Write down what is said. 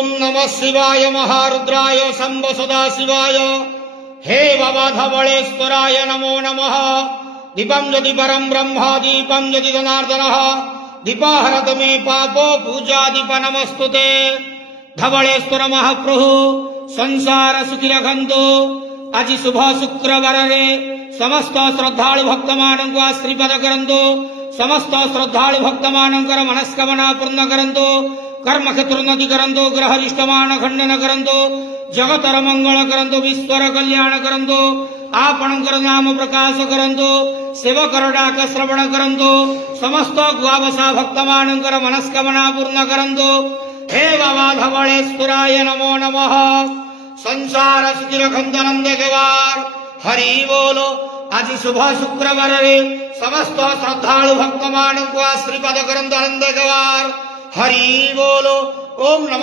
ओम नमः शिवाय महारुद्राय शंभ सदाशिवाय हे बाबा धवळेश्वराय नमो नमः। दीपं यदि परं ब्रह्म दीपं यदि जनार्दनः दीपाहरत मे पापो पूजा दीप नमस्तुते। धवळेश्वर महाप्रभु संसार सुखी रखंतु। आज शुभ शुक्रवार रे समस्त श्रद्धालु भक्त मानक आशीर्वाद करंतु। समस्त श्रद्धालु भक्त मानकर मनस्कामना पूर्ण करंतु। कर्म क्षेत्र उन्नति करंतु। ग्रह रिष्टमान खंडन करंतु। जगतर मंगल करंतु। विश्वर कल्याण करंतु। आपणकर नाम प्रकाश करंतु। सेवकर डाक श्रवण करंतु। समस्त गुआवसा भक्त मानकर मनस्कामना पूर्ण करंतु। हे बाबा धवळेश्वराय नमो नमः। संसार सुखी रखंतु नंद केवार हरि बोलो। आज शुभ शुक्रवार रे समस्त श्रद्धालु भक्त मानक आशीर्वाद करंतु नंद केवार हरि बोलो। ओम नमः।